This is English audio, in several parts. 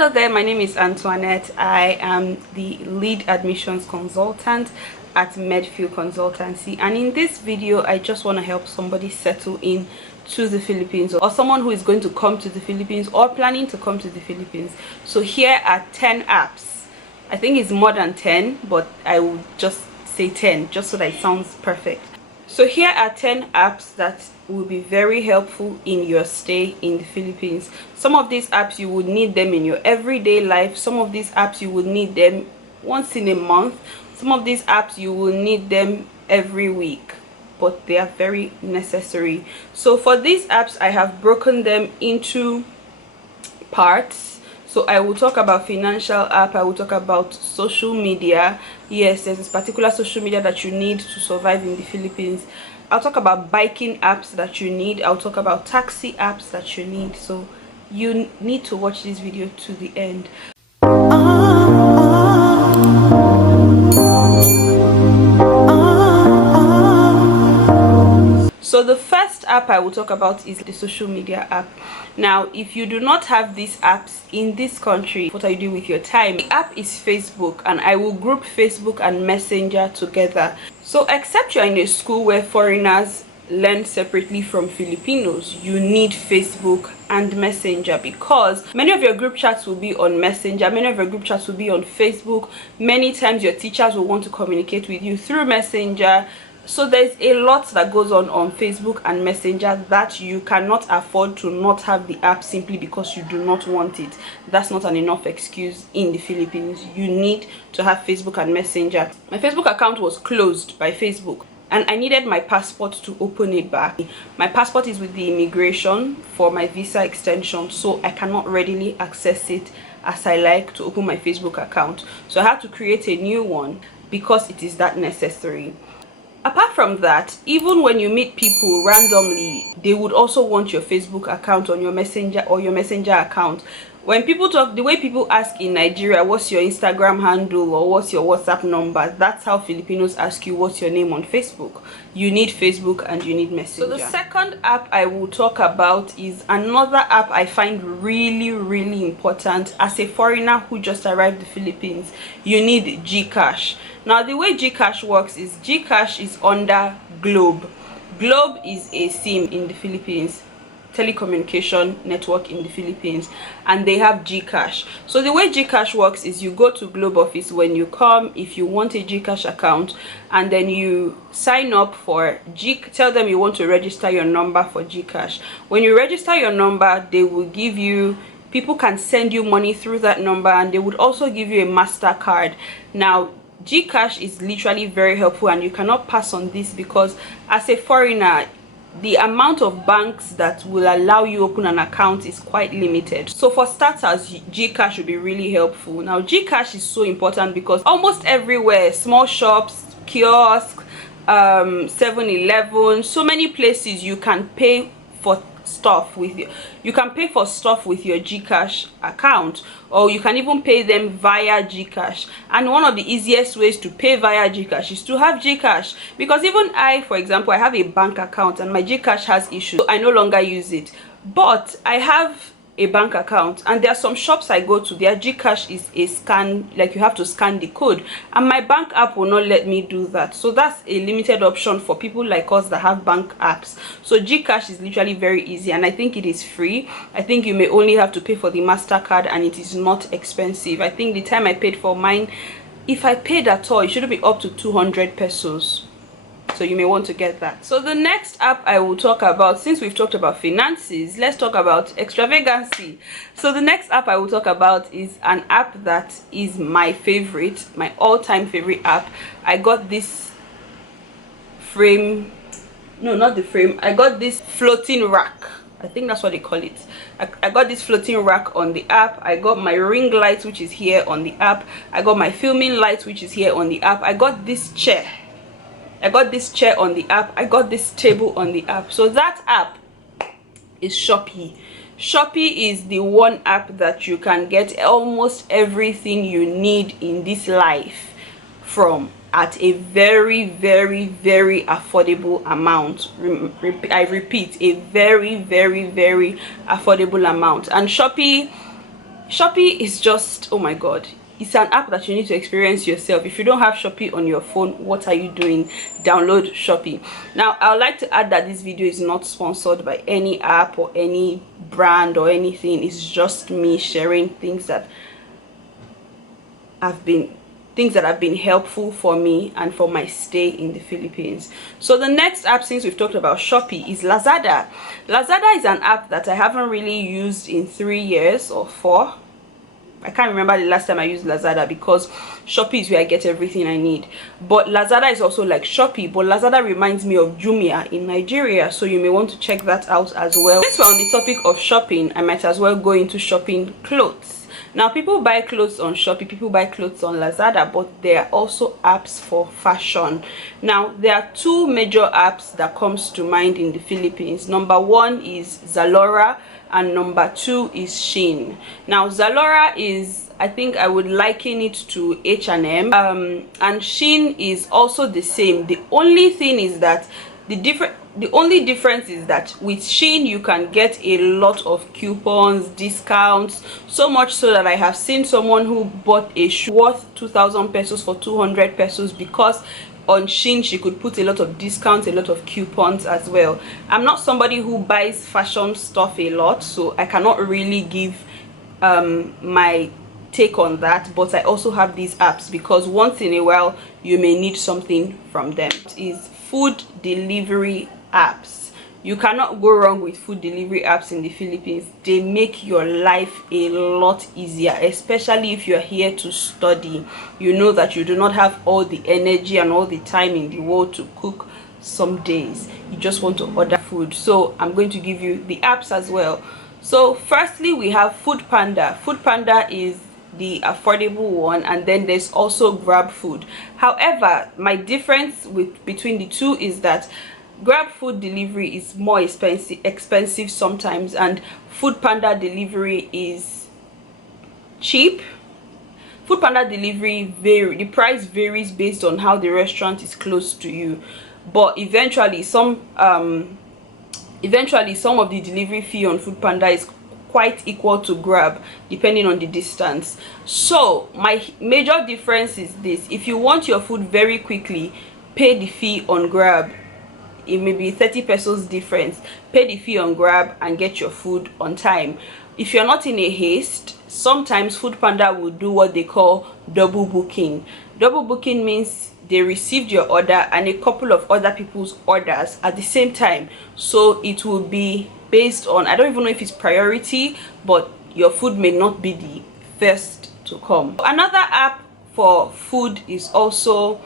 Hello there, my name is Antoinette. I am the lead admissions consultant at Medfield Consultancy, and in this video I just want to help somebody settle in to the Philippines, or someone who is going to come to the Philippines or planning to come to the Philippines. So here are 10 apps. I think it's more than 10, but I will just say 10 just so that it sounds perfect. So here are 10 apps that will be very helpful in your stay in the Philippines. Some of these apps you would need them in your everyday life. Some of these apps you would need them once in a month. Some of these apps you will need them every week, but they are very necessary. So for these apps I have broken them into parts. So I will talk about financial app, I will talk about social media. Yes, there's this particular social media that you need to survive in the Philippines. I'll talk about biking apps that you need. I'll talk about taxi apps that you need. So you need to watch this video to the end. So the first app I will talk about is the social media app. Now, if you do not have these apps in this country, what are you doing with your time? The app is Facebook, and I will group Facebook and Messenger together. So except you're in a school where foreigners learn separately from Filipinos, you need Facebook and Messenger, because many of your group chats will be on Messenger, many of your group chats will be on Facebook. Many times your teachers will want to communicate with you through Messenger. So there's a lot that goes on Facebook and Messenger that you cannot afford to not have the app simply because you do not want it. That's not an enough excuse in the Philippines. You need to have Facebook and Messenger. My Facebook account was closed by Facebook, and I needed my passport to open it back. My passport is with the immigration for my visa extension, so I cannot readily access it as I like to open my Facebook account. So I had to create a new one because it is that necessary. Apart from that, even when you meet people randomly, they would also want your Facebook account on your Messenger or your Messenger account. When people talk, the way people ask in Nigeria, what's your Instagram handle or what's your WhatsApp number, that's how Filipinos ask you what's your name on Facebook. You need Facebook and you need Messenger. So the second app I will talk about is another app I find really important. As a foreigner who just arrived in the Philippines, you need GCash. Now the way GCash works is GCash is under Globe. Globe is a SIM in the Philippines, telecommunication network in the Philippines, and they have GCash. So the way GCash works is you go to Globe office when you come, if you want a GCash account, and then you sign up for tell them you want to register your number for GCash. When you register your number, they will give you, people can send you money through that number, and they would also give you a MasterCard. Now GCash is literally very helpful, and you cannot pass on this because as a foreigner, the amount of banks that will allow you open an account is quite limited. So for starters, GCash will be really helpful. Now GCash is so important because almost everywhere, small shops, kiosks, 7-Eleven, so many places you can pay for stuff with you can pay for stuff with your GCash account, or you can even pay them via GCash. And one of the easiest ways to pay via GCash is to have GCash, because even I, for example, I have a bank account and my GCash has issues, so I no longer use it, but I have a bank account, and there are some shops I go to, their GCash is a scan, like you have to scan the code, and my bank app will not let me do that. So that's a limited option for people like us that have bank apps. So GCash is literally very easy, and I think it is free. I think you may only have to pay for the MasterCard, and it is not expensive. I think the time I paid for mine, if I paid at all, it should be up to 200 pesos. So you may want to get that. So the next app I will talk about, since we've talked about finances, let's talk about extravagancy. So the next app I will talk about is an app that is my favorite, my all-time favorite app. I got this frame, no, not the frame, I got this floating rack. I think that's what they call it. I got this floating rack on the app. I got my ring light, which is here on the app. I got my filming light, which is here on the app. I got this chair. I got this chair on the app. I got this table on the app. So that app is Shopee. Shopee is the one app that you can get almost everything you need in this life from at a very affordable amount. I repeat, a very affordable amount. And Shopee Shopee is just, oh my god, it's an app that you need to experience yourself. If you don't have Shopee on your phone, what are you doing? Download Shopee. Now, I would like to add that this video is not sponsored by any app or any brand or anything. It's just me sharing things that have been helpful for me and for my stay in the Philippines. So the next app, since we've talked about Shopee, is Lazada. Lazada is an app that I haven't really used in 3 years or 4. I can't remember the last time I used Lazada, because Shopee is where I get everything I need. But Lazada is also like Shopee, but Lazada reminds me of Jumia in Nigeria, so you may want to check that out as well. Since we're on the topic of shopping, I might as well go into shopping clothes. Now, people buy clothes on Shopee, people buy clothes on Lazada, but there are also apps for fashion. Now, there are 2 major apps that comes to mind in the Philippines. Number 1 is Zalora, and number 2 is Shein. Now, Zalora is, I think I would liken it to H&M, and Shein is also the same. The only thing is that the only difference is that with Shein you can get a lot of coupons, discounts, so much so that I have seen someone who bought a shoe worth 2,000 pesos for 200 pesos because on Shein she could put a lot of discounts, a lot of coupons as well. I'm not somebody who buys fashion stuff a lot, so I cannot really give my take on that, but I also have these apps because once in a while you may need something from them. It is food delivery apps. You cannot go wrong with food delivery apps in the Philippines. They make your life a lot easier, especially if you're here to study. You know that you do not have all the energy and all the time in the world to cook some days. You just want to order food. So I'm going to give you the apps as well. So firstly, we have Food Panda. Food Panda is the affordable one, and then there's also Grab Food. However, my difference between the two is that Grab Food delivery is more expensive sometimes, and Food Panda delivery is cheap. Food Panda delivery the price varies based on how the restaurant is close to you, but eventually some of the delivery fee on Food Panda is quite equal to Grab depending on the distance. So my major difference is this: if you want your food very quickly, pay the fee on Grab. It may be 30 pesos difference. Pay the fee on Grab and get your food on time. If you're not in a haste, sometimes Food Panda will do what they call double booking. Double booking means they received your order and a couple of other people's orders at the same time, so it will be based on, I don't even know if it's priority, but your food may not be the first to come. Another app for food is also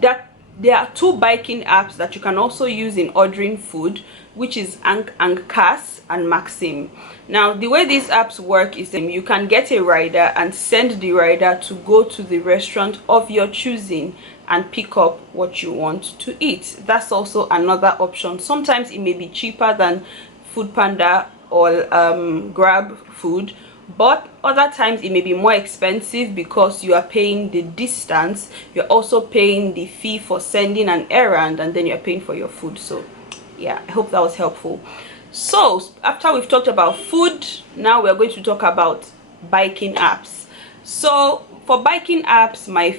that there are 2 biking apps that you can also use in ordering food, which is Angkas and Maxim. Now, the way these apps work is that you can get a rider and send the rider to go to the restaurant of your choosing and pick up what you want to eat. That's also another option. Sometimes it may be cheaper than Food Panda or Grab Food, but other times it may be more expensive because you are paying the distance, you're also paying the fee for sending an errand, and then you're paying for your food. So yeah, I hope that was helpful. So after we've talked about food, now we're going to talk about biking apps. So for biking apps, my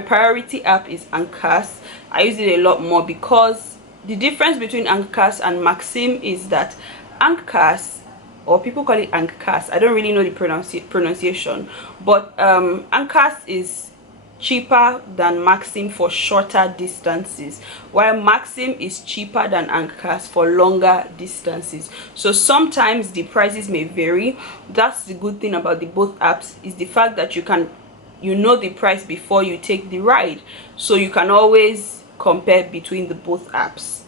priority app is Angkas. I use it a lot more because the difference between Angkas and Maxim is that Angkas, or people call it Angkas, I don't really know the pronunciation, but Angkas is cheaper than Maxim for shorter distances, while Maxim is cheaper than Angkas for longer distances. So sometimes the prices may vary. That's the good thing about the both apps, is the fact that you know the price before you take the ride, so you can always compare between the both apps.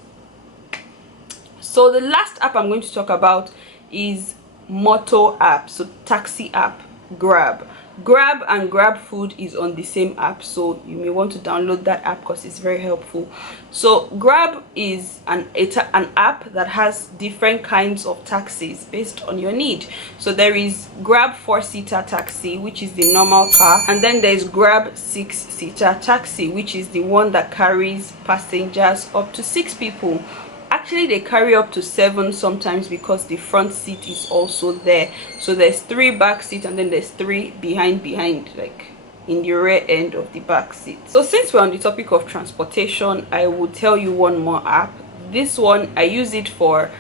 So the last app I'm going to talk about is Moto app, so taxi app, Grab. Grab and Grab Food is on the same app, so you may want to download that app because it's very helpful. So Grab is an app that has different kinds of taxis based on your need. So there is Grab 4-seater taxi, which is the normal car, and then there's Grab 6-seater taxi, which is the one that carries passengers up to 6 people. Actually, they carry up to 7 sometimes, because the front seat is also there. So there's 3 back seats, and then there's 3 behind, like in the rear end of the back seat. So since we're on the topic of transportation, I will tell you one more app. This one, I use it for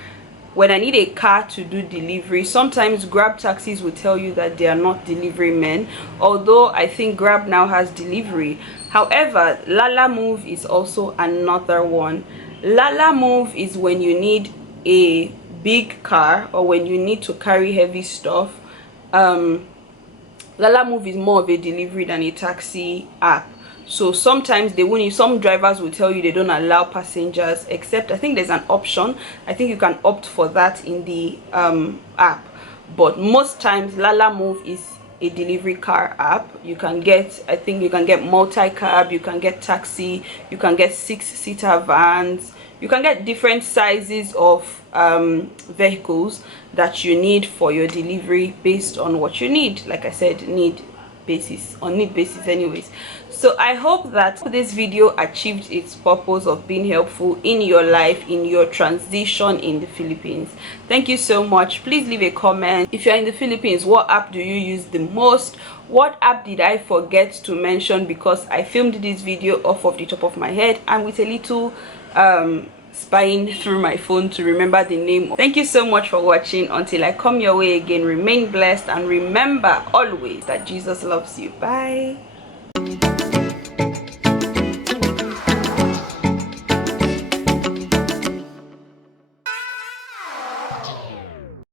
when I need a car to do delivery. Sometimes Grab taxis will tell you that they are not delivery men, although I think Grab now has delivery. However, Lala Move is also another one. Lala Move is when you need a big car or when you need to carry heavy stuff. Lala Move is more of a delivery than a taxi app. So sometimes they won't, some drivers will tell you they don't allow passengers, except I think there's an option. I think you can opt for that in the app. But most times Lala Move is a delivery car app. You can get, I think you can get multi-cab, you can get taxi, you can get 6-seater vans, you can get different sizes of vehicles that you need for your delivery based on what you need. Like I said, on need basis anyways. So I hope that this video achieved its purpose of being helpful in your life, in your transition in the Philippines. Thank you so much. Please leave a comment. If you're in the Philippines, what app do you use the most? What app did I forget to mention because I filmed this video off of the top of my head and with a little spying through my phone to remember the name. Thank you so much for watching. Until I come your way again, remain blessed and remember always that Jesus loves you. Bye.